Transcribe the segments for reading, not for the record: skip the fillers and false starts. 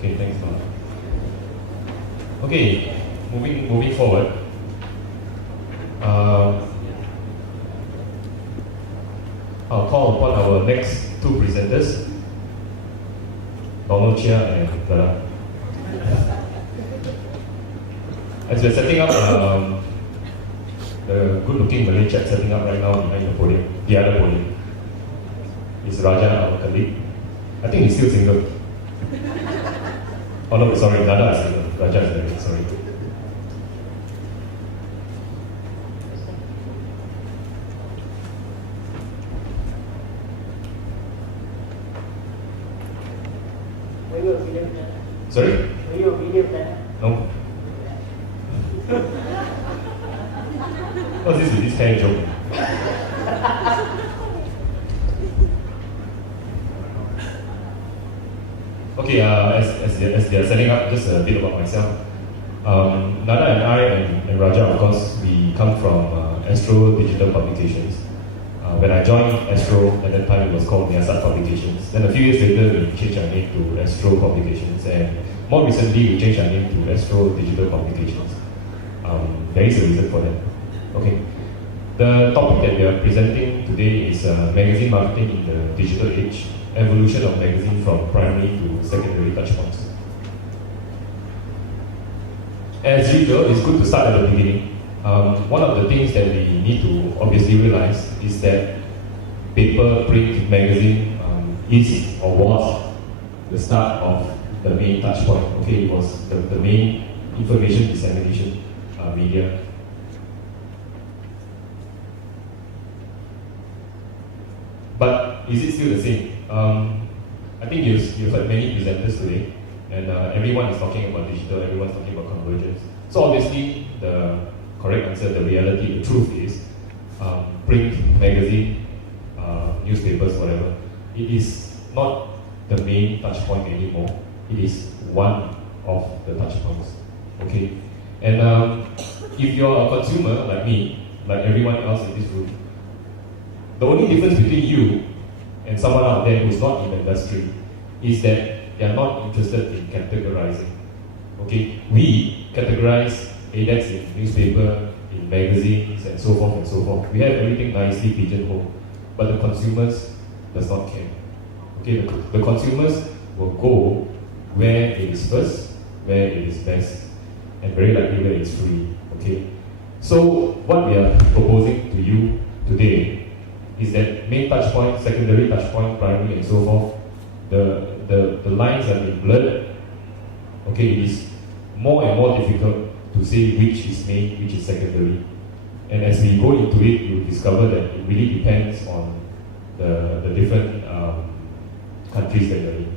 Okay, thanks, Mark. Okay, moving forward. I'll call upon our next two presenters, Cheah and Dada. As we're setting up, the good-looking Malay chap setting up right now behind the podium, the other podium, is Raja, our colleague. I think he's still single. Oh no, sorry, Dada is single. Raja is married, sorry. Sorry? No. What's this with this hair joke? Okay, as they are setting up, just a bit about myself. Nada and I and Raja, of course, we come from Astro Digital Publications. When I joined Astro, at that time it was called Niasat Publications. Then a few years later, we changed our name to Astro Publications, and more recently, we changed our name to Astro Digital Publications. There is a reason for that. Okay. The topic that we are presenting today is magazine marketing in the digital age, evolution of magazine from primary to secondary touchpoints. As usual, it's good to start at the beginning. One of the things that we need to obviously realize is that paper, print, magazine is or was the start of the main touch point. Okay, it was the main information dissemination media. But is it still the same? I think you've heard many presenters today, and everyone is talking about digital, everyone's talking about convergence. So obviously, the correct answer, the reality, the truth is, print, magazine, newspapers, whatever, it is not the main touch point anymore. It is one of the touch points. Okay? And if you're a consumer like me, like everyone else in this room, the only difference between you and someone out there who's not in the industry is that they are not interested in categorizing. Okay? We categorize ADEX in newspaper, in magazines, and so forth and so forth. We have everything nicely pigeonholed, but the consumers does not care. Okay, the consumers will go where it is first, where it is best, and very likely where it is free. Okay, so what we are proposing to you today is that main touch point, secondary touch point, primary, and so forth, the lines have been blurred. Okay, it is more and more difficult to say which is main, which is secondary. And as we go into it, you'll discover that it really depends on the different countries that you're in.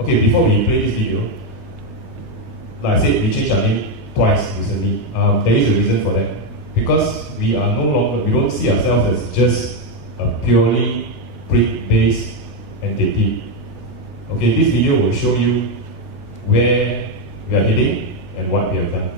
Okay, before we play this video, like I said, we changed our name twice recently. There is a reason for that. Because we are no longer, we don't see ourselves as just a purely print-based entity. Okay, this video will show you where we are heading and what we have done.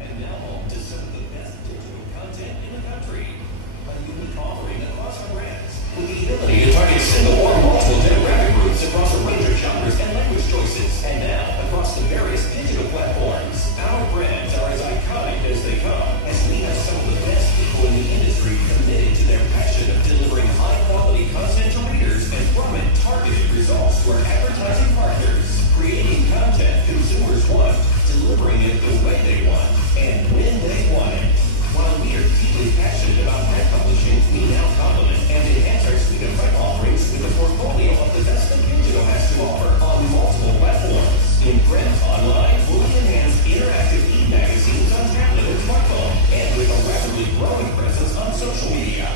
And now home to some of the best digital content in the country. A unique offering across our brands, with the ability to target single or multiple demographic groups across a range of genres and language choices, and now across the various digital platforms. Our brands are as iconic as they come, as we have some of the best people in the industry committed to their passion of delivering high-quality content to readers and from it targeted results to our advertising partners. Creating content consumers want, delivering it the way they want, and when they want it. While we are deeply passionate about web publishing, we now complement and enhance our suite of web offerings with a portfolio of the best that digital has to offer on multiple platforms. In print, online, fully enhanced interactive e-magazines on tablet or smartphone, and with a rapidly growing presence on social media.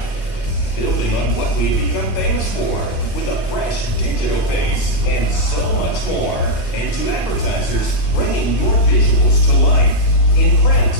Building on what we've become famous for, with a fresh digital face, and so much more. And to advertisers, bringing your visuals to life. In print,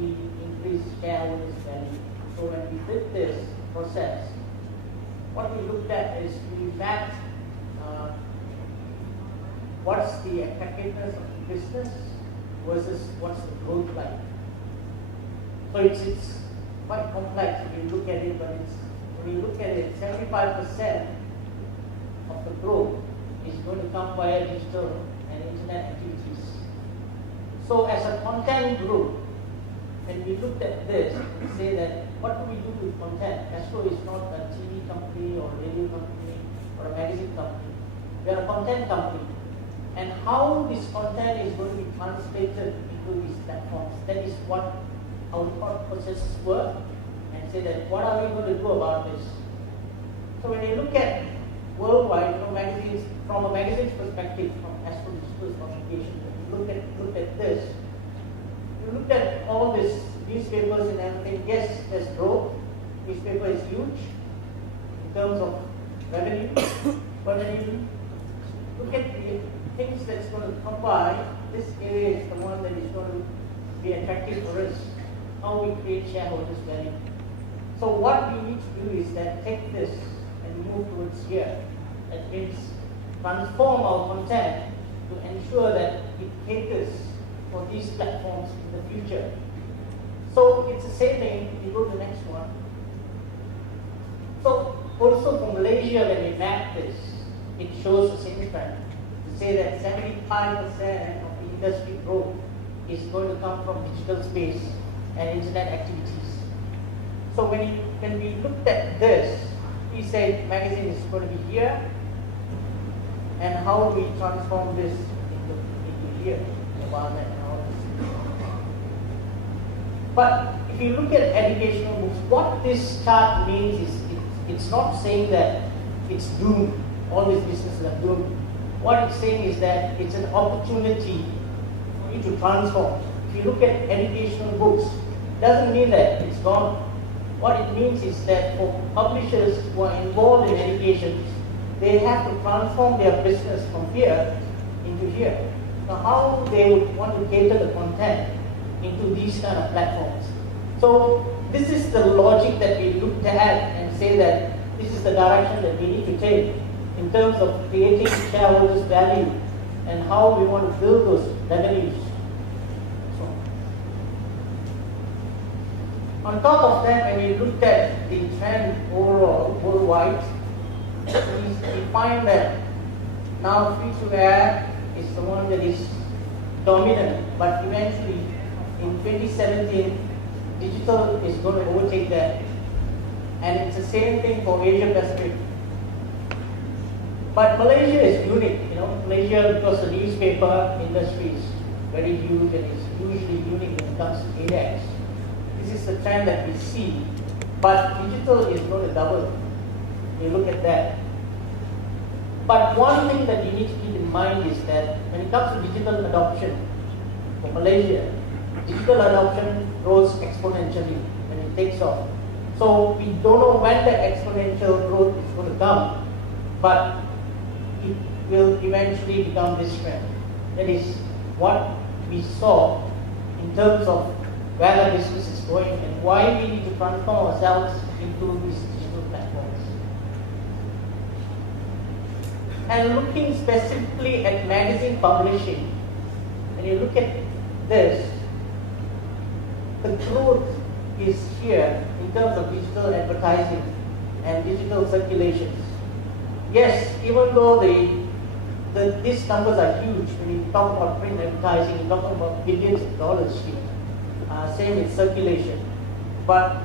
we increase shareholders' value? So when we did this process, what we looked at is we mapped what's the effectiveness of the business versus what's the growth like. So it's quite complex if you look at it, but when you look at it, 75% of the growth is going to come via digital and internet activities. So as a content group, when we looked at this, we say that what do we do with content? Astro is not a TV company or a radio company or a magazine company. We are a content company. And how this content is going to be translated into these platforms, that is what our thought processes were, and say that what are we going to do about this? So when you look at worldwide, magazines, from a magazine's perspective, from Astro Digital's communication, when you look at this, you look at all these newspapers and everything. Yes, there's growth. Newspaper is huge in terms of revenue, but when you look at the things that's going to come by, this area is the one that is going to be attractive for us. How we create shareholders' value. So what we need to do is that take this and move towards here. That means transform our content to ensure that it caters for these platforms in the future. So it's the same thing. If you go to the next one. So also for Malaysia, when we map this, it shows the same trend. To say that 75% of the industry growth is going to come from digital space and internet activities. So when we looked at this, we said magazine is going to be here, and how do we transform this into here, environment and all this. But if you look at educational books, what this chart means is it's not saying that it's doomed, all these businesses are doomed. What it's saying is that it's an opportunity for you to transform. If you look at educational books, it doesn't mean that it's gone. What it means is that for publishers who are involved in education, they have to transform their business from here into here. Now, how they would want to cater the content into these kind of platforms. So this is the logic that we looked at and say that this is the direction that we need to take in terms of creating shareholders' value and how we want to build those revenues. So, on top of that, when we looked at the trend overall worldwide, we find that now free-to-air is the one that is dominant, but eventually in 2017, digital is going to overtake that. And it's the same thing for Asia Pacific. But Malaysia is unique, Malaysia, because the newspaper industry is very huge and is usually unique when it comes to index. This is the trend that we see, but digital is going to double. You look at that. But one thing that you need to keep in mind is that when it comes to digital adoption for Malaysia, digital adoption grows exponentially when it takes off. So we don't know when the exponential growth is going to come, but it will eventually become this trend. That is what we saw in terms of where the business is going and why we need to transform ourselves into these digital platforms. And looking specifically at magazine publishing, when you look at this, the growth is here in terms of digital advertising and digital circulations. Yes, even though these numbers are huge, when you talk about print advertising, you talk about billions of dollars here. Same with circulation. But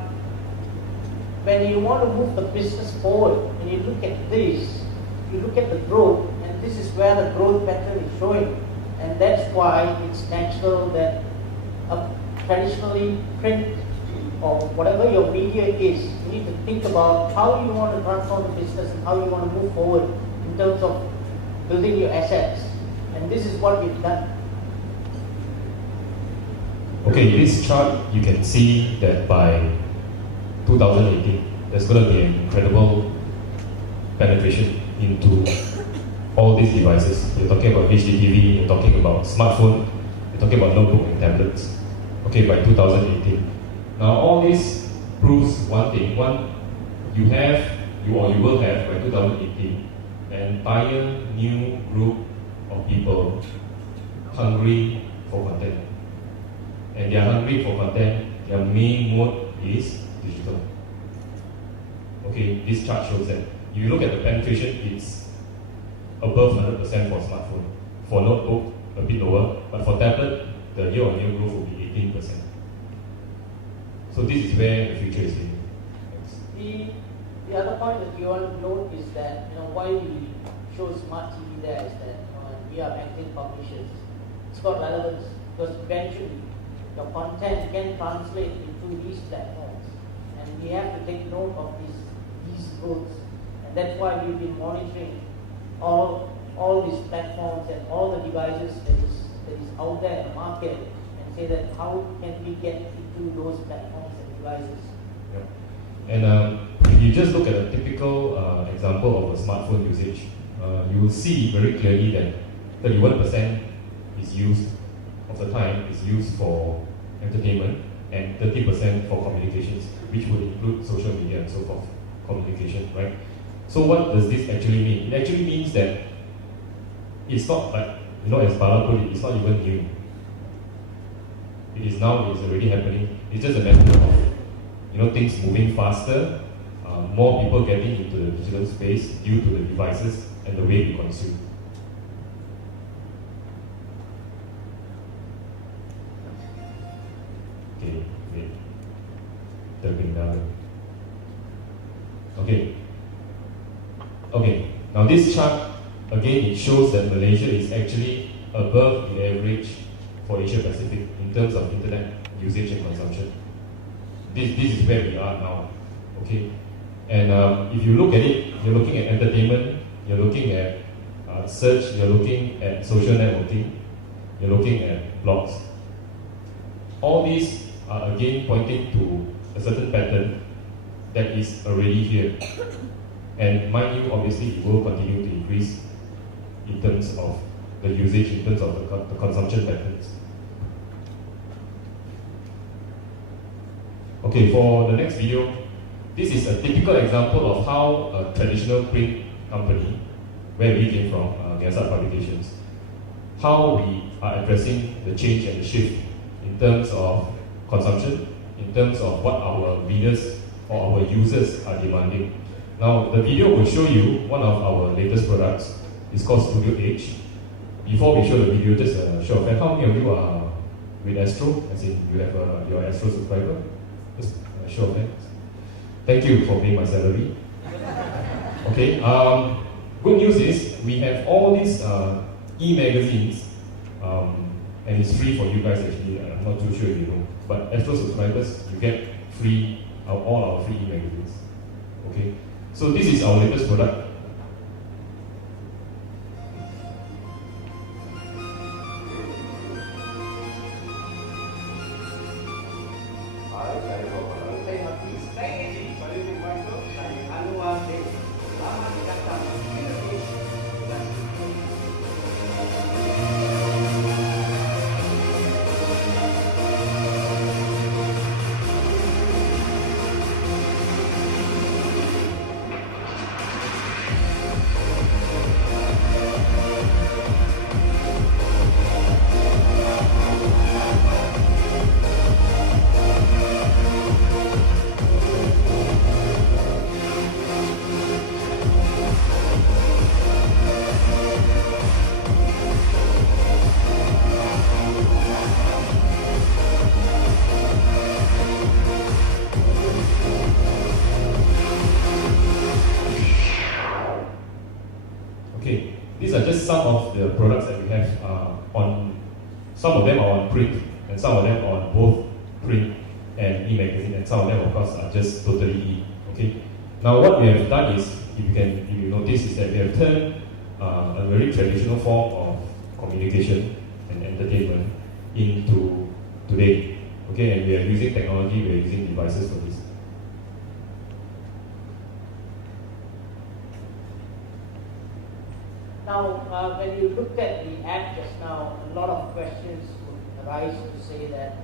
when you want to move the business forward, when you look at this, you look at the growth, and this is where the growth pattern is showing. And that's why it's natural that traditionally print or whatever your media is, you need to think about how you want to transform the business and how you want to move forward in terms of building your assets. And this is what we've done. Okay, in this chart, you can see that by 2018, there's going to be an incredible penetration into all these devices. You're talking about HDTV, you're talking about smartphone, you're talking about notebook and tablets. okay, by 2018. Now all this proves one thing. One, you will have by 2018 an entire new group of people hungry for content. And they are hungry for content, their main mode is digital. Okay, this chart shows that. If you look at the penetration, it's above 100% for smartphone. For notebook, a bit lower, but for tablet, the year-on-year growth will be 18%. So this is where the future is heading. The other point that you want to note is that why we show smart TV there is that we are magazine publishers. It's got relevance because eventually your content can translate into these platforms, and we have to take note of these growths, and that's why we've been monitoring all these platforms and all the devices that is out there in the market, and say that how can we get into those platforms and devices. Yep. And if you just look at a typical example of a smartphone usage, you will see very clearly that 31% is used of the time is used for entertainment and 30% for communications, which would include social media and so forth, communication, right? So what does this actually mean? It actually means that it's not like, as Bala put it, it's not even new. It is now, it's already happening. It's just a matter of, things moving faster, more people getting into the digital space due to the devices and the way we consume. Okay, wait. Turning down. Okay. Now this chart, again, it shows that Malaysia is actually above the average for Asia Pacific in terms of internet usage and consumption. This is where we are now. Okay, and if you look at it, you're looking at entertainment, you're looking at search, you're looking at social networking, you're looking at blogs. All these are again pointing to a certain pattern that is already here. And mind you, obviously, it will continue to increase in terms of the usage, in terms of the consumption patterns. Okay, for the next video, this is a typical example of how a traditional print company, where we came from, Gasat Publications, how we are addressing the change and the shift in terms of consumption, in terms of what our readers or our users are demanding. Now, the video will show you one of our latest products. It's called Studio H. Before we show the video, just a show of hands. How many of you are with Astro? As in, you have your Astro subscriber? Just a show of hands. Thank you for paying my salary. Okay. Good news is we have all these e-magazines, and it's free for you guys actually. I'm not too sure if you know, but Astro subscribers, you get free all our free e-magazines. Okay. So this is our latest product. These are just some of the products that we have on. Some of them are on print, and some of them are on both print and e-magazine, and some of them, of course, are just totally e. Okay. Now, what we have done is, if you notice, is that we have turned a very traditional form of communication and entertainment into today. Okay, and we are using technology, we are using devices for this. Now, when you looked at the app just now, a lot of questions would arise to say that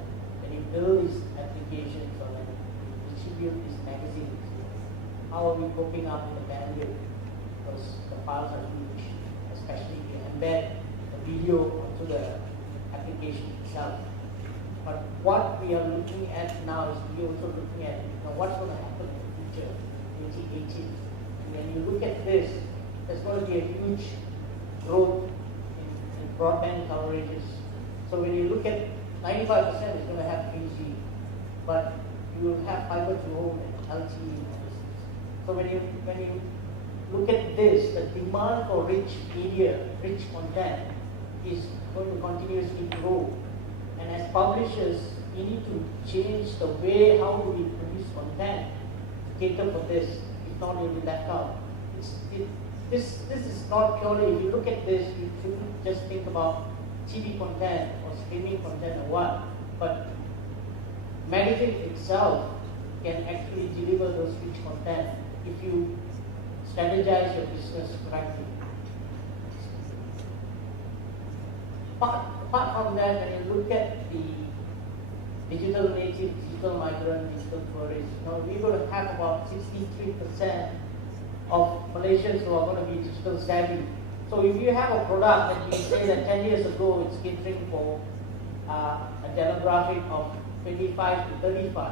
when you build these applications or when you distribute these magazines, how are we coping up with the bandwidth? Because the files are huge, especially if you embed the video onto the application itself. But what we are looking at now is we are also looking at what's going to happen in the future, 2018. And when you look at this, there's going to be a huge growth in broadband coverages. So when you look at 95% is going to have 3G, but you will have fiber to home and LTE. So when you look at this, the demand for rich media, rich content is going to continuously grow. And as publishers, we need to change the way how do we produce content to cater for this. It's not really left out. This is not purely, if you look at this, you shouldn't just think about TV content or streaming content or what, but magazine itself can actually deliver those rich content if you strategize your business correctly. Apart from that, when you look at the digital native, digital migrant, digital tourists, we're going to have about 63% of Malaysians who are going to be digital savvy. So if you have a product that you say that 10 years ago it's catering for a demographic of 25 to 35,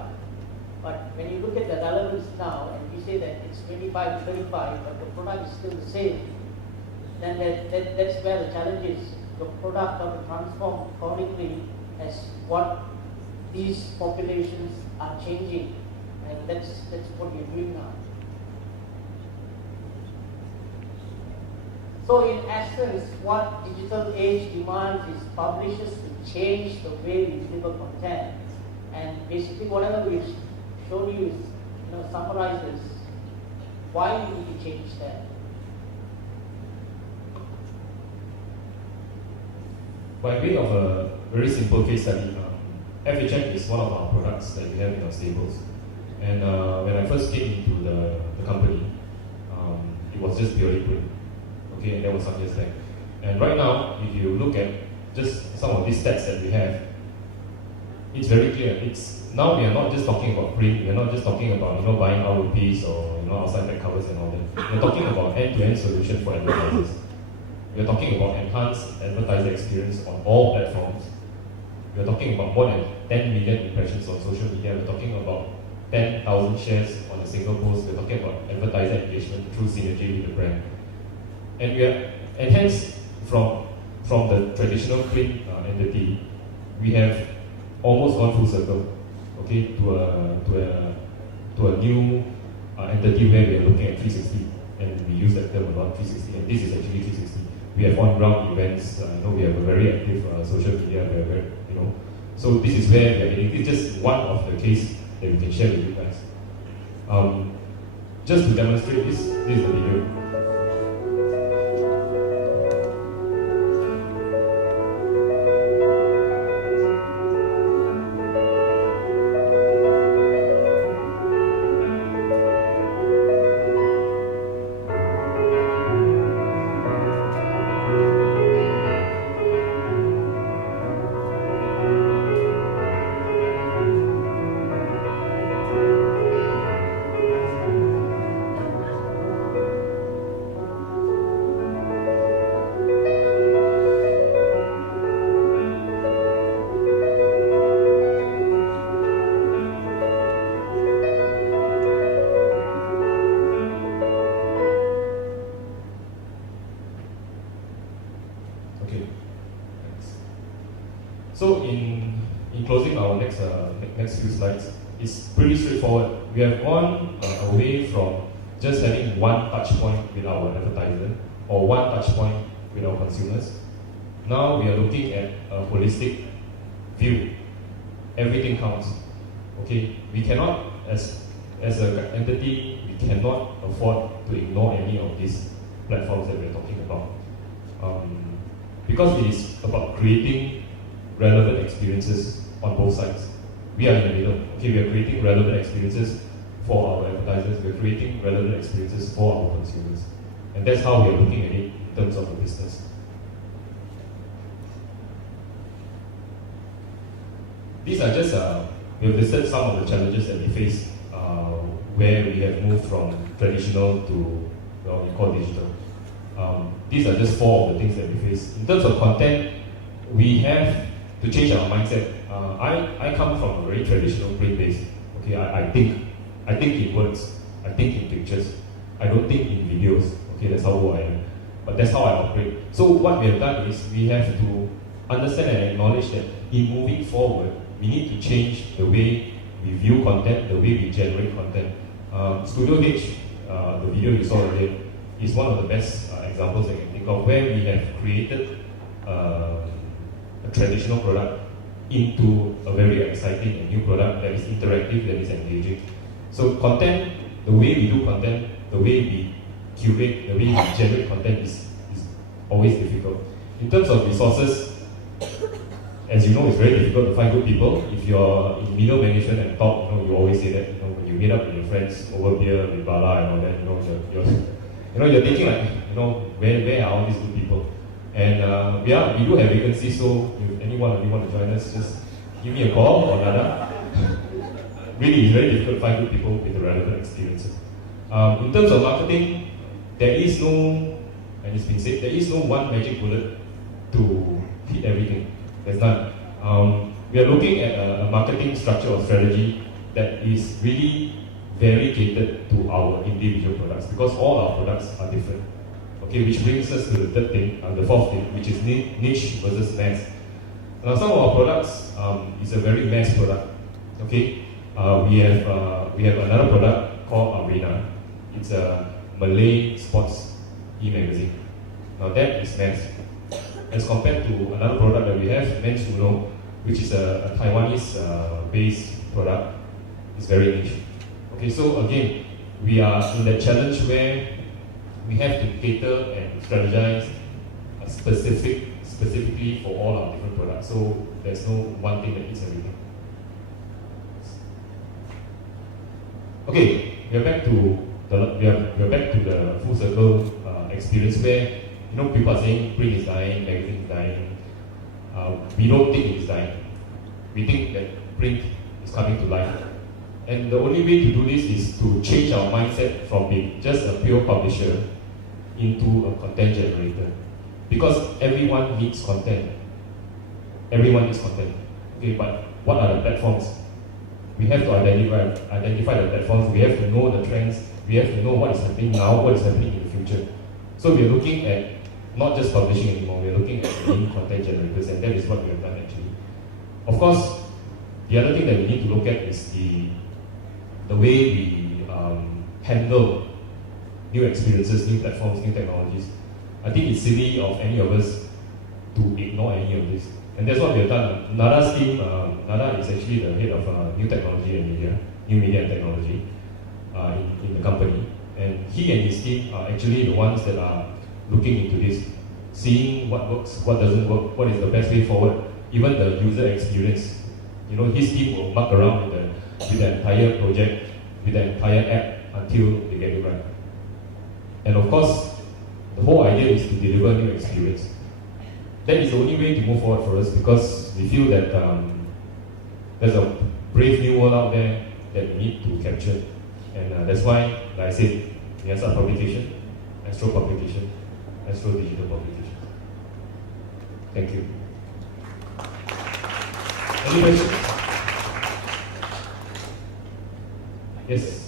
but when you look at the relevance now and you say that it's 25 to 35, but the product is still the same, then that's where the challenge is. The product has to transform accordingly as what these populations are changing, and that's what we're doing now. So in essence, what digital age demands is publishers to change the way we deliver content. And basically whatever we've shown you is, summarizes why we need to change that. By way of a very simple case study, FHM is one of our products that we have in our stables. And when I first came into the company, it was just purely print. Okay, and that was some years back. And right now, if you look at just some of these stats that we have, it's very clear. Now we are not just talking about print, we are not just talking about buying our piece or outside back covers and all that. We are talking about end-to-end solution for advertisers. We are talking about enhanced advertiser experience on all platforms. We are talking about more than 10 million impressions on social media. We are talking about 10,000 shares on a single post. We are talking about advertiser engagement through synergy with the brand. And hence, from the traditional print entity, we have almost gone full circle, okay, to a new entity where we are looking at 360, and we use that term about 360, and this is actually 360. We have on-ground events. We have a very active social media. So this is where we are getting. It's just one of the cases that we can share with you guys. Just to demonstrate this is the video. So in closing our next few slides, it's pretty straightforward. We have gone away from just having one touch point with our advertiser or one touch point with our consumers. Now we are looking at a holistic view. Everything counts. Okay, we cannot, as an entity, we cannot afford to ignore any of these platforms that we are talking about, because it is about creating relevant experiences on both sides. We are in the middle. Okay, we are creating relevant experiences for our advertisers. We are creating relevant experiences for our consumers, and that's how we are looking at it in terms of the business. these are just, we have listed some of the challenges that we face where we have moved from traditional to, well, we call digital. These are just 4 of the things that we face. In terms of content, we have to change our mindset. I come from a very traditional print-based. Okay, I think in words, I think in pictures. I don't think in videos. Okay, that's how old I am. But that's how I operate. So what we have done is we have to understand and acknowledge that in moving forward, we need to change the way we view content, the way we generate content. Studio H, the video you saw earlier, is one of the best examples I can think of where we have created a traditional product into a very exciting and new product that is interactive, that is engaging. So content, the way we do content, the way we curate, the way we generate content is always difficult. In terms of resources, as you know, it's very difficult to find good people. If you're in middle management and top, you always say that, when you meet up with your friends over beer, with bala and all that, you're thinking like, where are all these good people? And we do have vacancies, so if anyone of you want to join us, just give me a call or nada. Really, it's very difficult to find good people with the relevant experiences. In terms of marketing, there is no, and it's been said, there is no one magic bullet to hit everything. There's none. We are looking at a marketing structure or strategy that is really very catered to our individual products, because all our products are different. Okay, which brings us to the third thing, the fourth thing, which is niche versus mass. Now, some of our products is a very mass product. Okay, we have another product called Arena. It's a Malay sports e-magazine. Now that is mass, as compared to another product that we have, Men's Uno, which is a Taiwanese based product. It's very niche. Okay, so again, we are in that challenge where we have to cater and strategize specifically for all our different products. So there's no one thing that hits everything. Okay, we're back to the full circle experience where people are saying print is dying, magazine is dying. We don't think it is dying. We think that print is coming to life. And the only way to do this is to change our mindset from being just a pure publisher into a content generator. Because everyone needs content. Everyone needs content. Okay, but what are the platforms? We have to identify the platforms. We have to know the trends. We have to know what is happening now, what is happening in the future. So we are looking at not just publishing anymore, we are looking at being content generators, and that is what we have done actually. Of course, the other thing that we need to look at is the way we handle new experiences, new platforms, new technologies. I think it's silly of any of us to ignore any of this. And that's what we have done. Nada's team, Nada is actually the head of new technology and media, new media and technology in the company. And he and his team are actually the ones that are looking into this, seeing what works, what doesn't work, what is the best way forward, even the user experience. His team will muck around with the entire project, with the entire app until they get it right. And of course, the whole idea is to deliver new experience. That is the only way to move forward for us, because we feel that there's a brave new world out there that we need to capture. And that's why, like I said, we have some publication, Astro publication, Astro digital publication. Thank you. Any questions? Yes.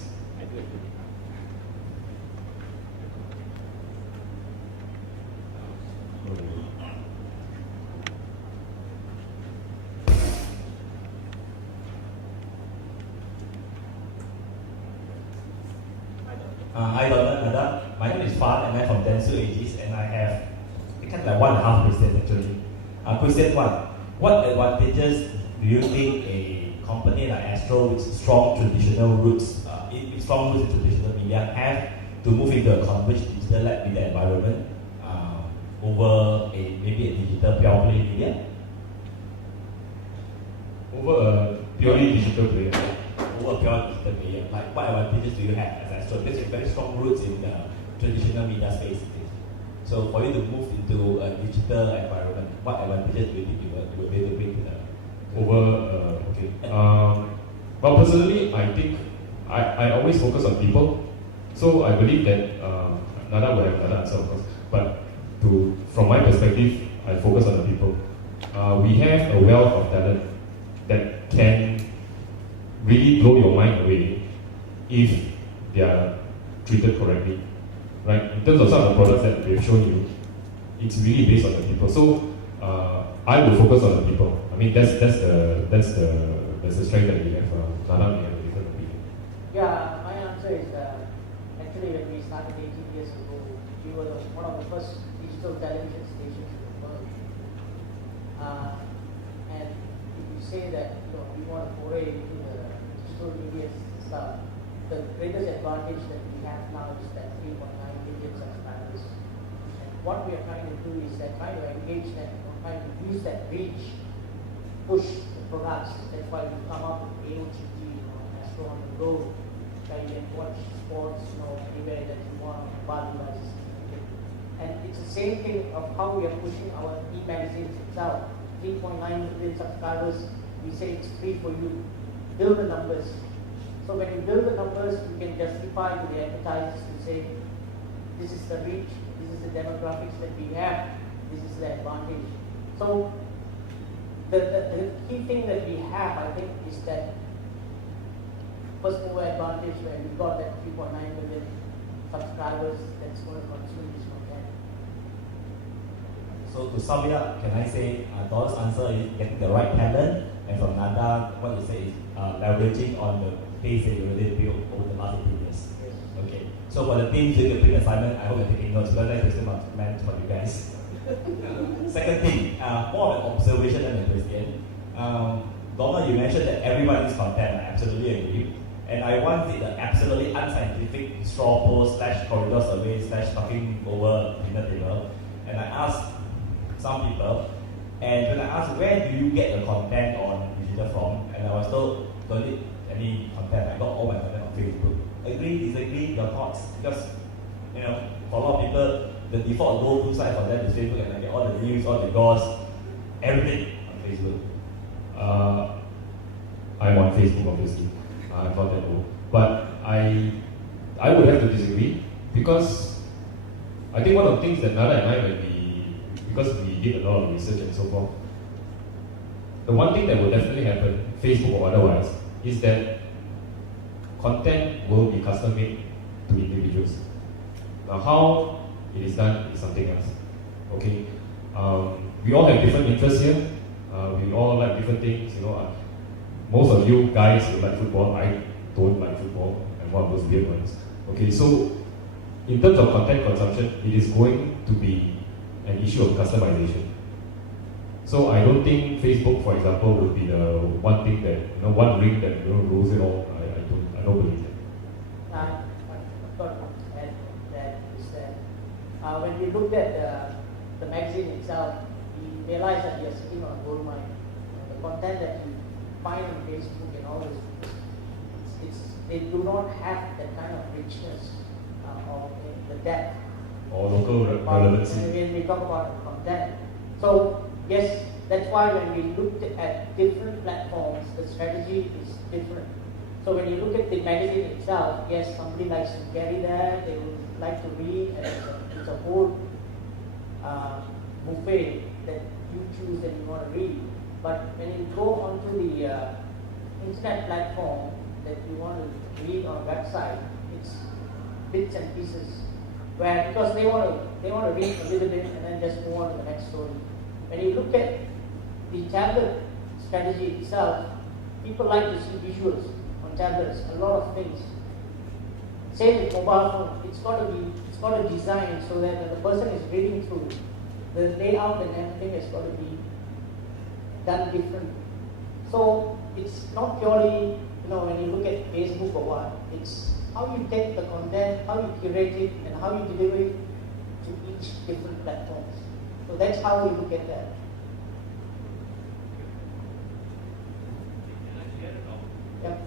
Hi, Dr. Nada. My name is Fan and I'm from Dentsu Aegis, and I have kind of like 1.5 questions actually. Question 1. What advantages do you think a company like Astro with strong traditional roots, in traditional media have to move into a converged digital lab media environment over maybe a digital pure play media? Over a purely digital player. Over a pure digital media. Like, what advantages do you have as Astro? Because you have very strong roots in the traditional media space. So for you to move into a digital environment, what advantages do you think you will be able to bring to Okay. Well, personally, I think I always focus on people. So I believe that Nada will have another answer, of course. But from my perspective, I focus on the people. We have a wealth of talent that can really blow your mind away if they are treated correctly. Right? In terms of some of the products that we've shown you, it's really based on the people. So I will focus on the people. I mean, that's the strength that we have. Nada may have a different opinion. Yeah, my answer is actually when we started 18 years ago, we were one of the first digital television stations in the world. And if you say that we want to foray into the digital media stuff, the greatest advantage that we have now is that 3.9 million subscribers. And what we are trying to do is that trying to engage them, trying to use that reach, push the products. That's why we come up with AOTT, Astro on the go, where you can watch sports, anywhere that you want, mobile devices. And it's the same thing of how we are pushing our e-magazines itself. 3.9 million subscribers, we say it's free for you. Build the numbers. So when you build the numbers, you can justify to the advertisers to say, this is the reach, this is the demographics that we have, this is the advantage. So the key thing that we have, I think, is that first mover advantage where we got that 3.9 million subscribers that's going to consume this content. So to sum it up, can I say Don's answer is getting the right talent, and from Nada, what you say is leveraging on the base that you already built over the last 18 years. Yes. Okay. So for the team doing the big assignment, I hope you're taking notes because that is meant for you guys. Second thing, more of an observation than a question. Donna, you mentioned that everyone is content. I absolutely agree. And I once did an absolutely unscientific straw poll / corridor survey / talking over dinner table. And I asked some people, and when I asked where do you get the content on digital from, and I was told don't need any content. I got all my content on Facebook. Agree, disagree, your thoughts? Because for a lot of people, the default go-to site for them is Facebook, and I get all the news, all the goss, everything on Facebook. I'm on Facebook, obviously. I'm not that old. But I would have to disagree because I think one of the things that Nada and I, because we did a lot of research and so forth, the one thing that will definitely happen, Facebook or otherwise, is that content will be custom made to individuals. Now, how it is done is something else. Okay, we all have different interests here. We all like different things. Most of you guys will like football. I don't like football. I'm one of those weird ones. Okay, so in terms of content consumption, it is going to be an issue of customization. So I don't think Facebook, for example, would be the one thing that one ring that rules it all. I don't believe that. I've got to add that is that when we looked at the magazine itself, we realized that we are sitting on a gold mine. The content that you find on Facebook and all this, they do not have that kind of richness or the depth. Or local relevancy. When we talk about content. So yes, that's why when we looked at different platforms, the strategy is different. So when you look at the magazine itself, yes, somebody likes to carry that, they would like to read, and it's a whole buffet that you choose and you want to read. But when you go onto the internet platform that you want to read on a website, it's bits and pieces. Because they want to read a little bit and then just move on to the next story. When you look at the tablet strategy itself, people like to see visuals on tablets, a lot of things. Same with mobile phone, it's got to design so that when the person is reading through, the layout and everything has got to be done different. So it's not purely, when you look at Facebook or what, it's how you take the content, how you curate it, and how you deliver it to each different platforms. So that's how we look at that. Yeah.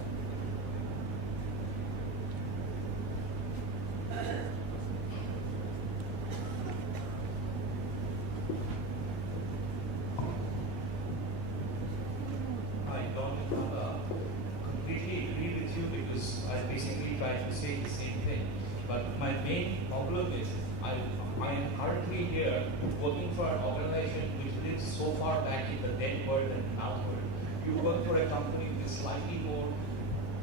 guys who say the same thing. But my main problem is I am currently here working for an organization which lives so far back in the then world and now world. You work for a company which is slightly more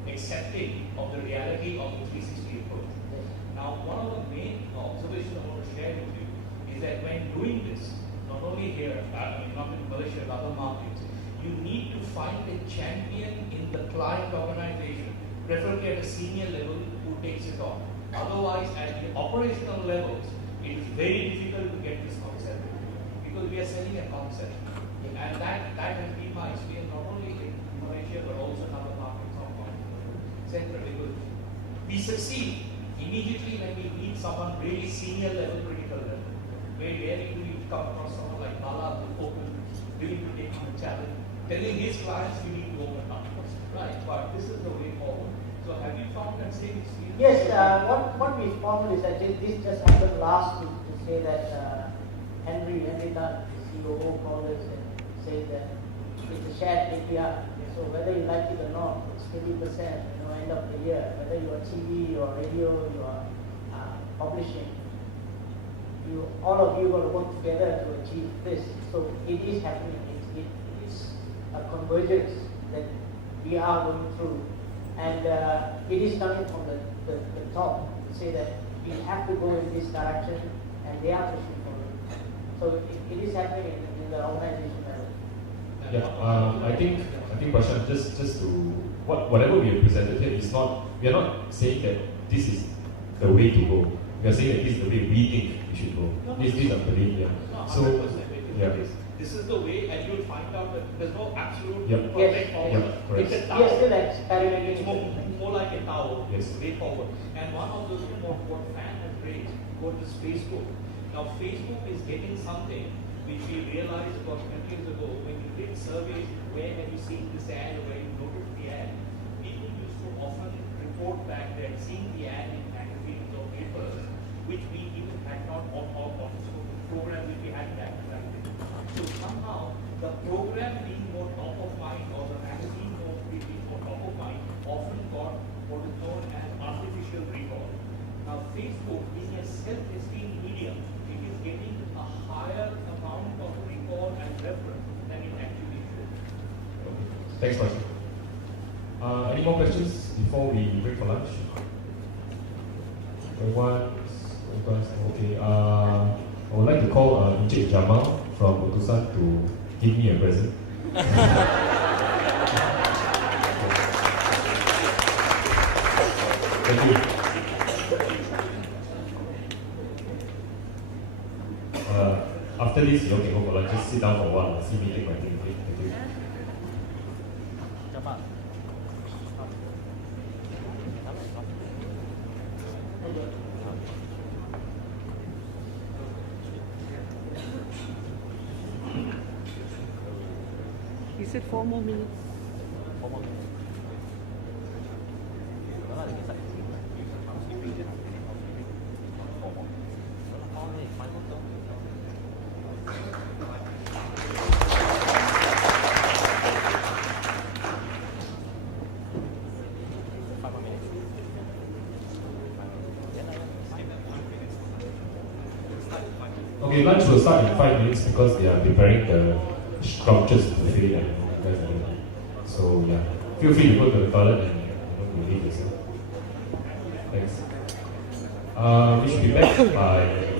accepting of the reality of the 360 approach. Now, one of the main observations I want to share with you is that when doing this, not only here, not in Malaysia, but other markets, you need to find a champion in the client organization, preferably at a senior level, who takes it on. Otherwise, at the operational levels, it is very difficult to get this concept because we are selling a concept. And that has been my experience not only in Malaysia but also in other markets, Hong Kong, Central, because we succeed immediately when we meet someone really senior level, critical level. Very rarely do we come across someone like Bala who open, willing to take on a challenge, telling his clients you need to open up. Right, but this is the way forward. So have you found that same experience? Yes, what we found is that this just happened last week to say that Henry Dunn, the COO, called us and said that it's a shared API. So whether you like it or not, it's 20%, end of the year. Whether you are TV or radio, you are publishing, all of you got to work together to achieve this. So it is happening. It is a convergence that we are going through. And it is coming from the top to say that we have to go in this direction and they are pushing for it. So it is happening in the organization level. Yeah, I think Prashant, just to whatever we have presented here is not, we are not saying that this is the way to go. We are saying that this is the way we think we should go. This is a belief, yeah. So yeah. This is the way, and you'll find out that there's no absolute Yep. perfect forward. Yep, It's a We tower. are still experimenting. It's more like a tower. Yes. Way forward. And one of the what fan has raised was this Facebook. Now Facebook is getting something which we realized about 20 years ago when you did surveys, where have you seen this ad or where you noticed the ad, people used to often report back that seeing the ad in magazines or papers, which we even had not on program which we had back then. So somehow the program being more top of mind or the magazine being more top of mind often got what is known as artificial recall. Now Facebook being a self-esteem medium, it is getting a higher amount of recall and reference than it actually should. Thanks, Prashant. Any more questions before we break for lunch? Okay. I would like to call Encik Jamal from Utusan to give me a present. Thank you. After this, you all can go for lunch. Just sit down for a while and see me take my thing. Okay? Thank you. He said 4 more minutes. Okay, lunch will start in 5 minutes because they are preparing the scrumptious buffet and everything. So yeah, feel free to go to the toilet and relieve yourself. Thanks. We should be back by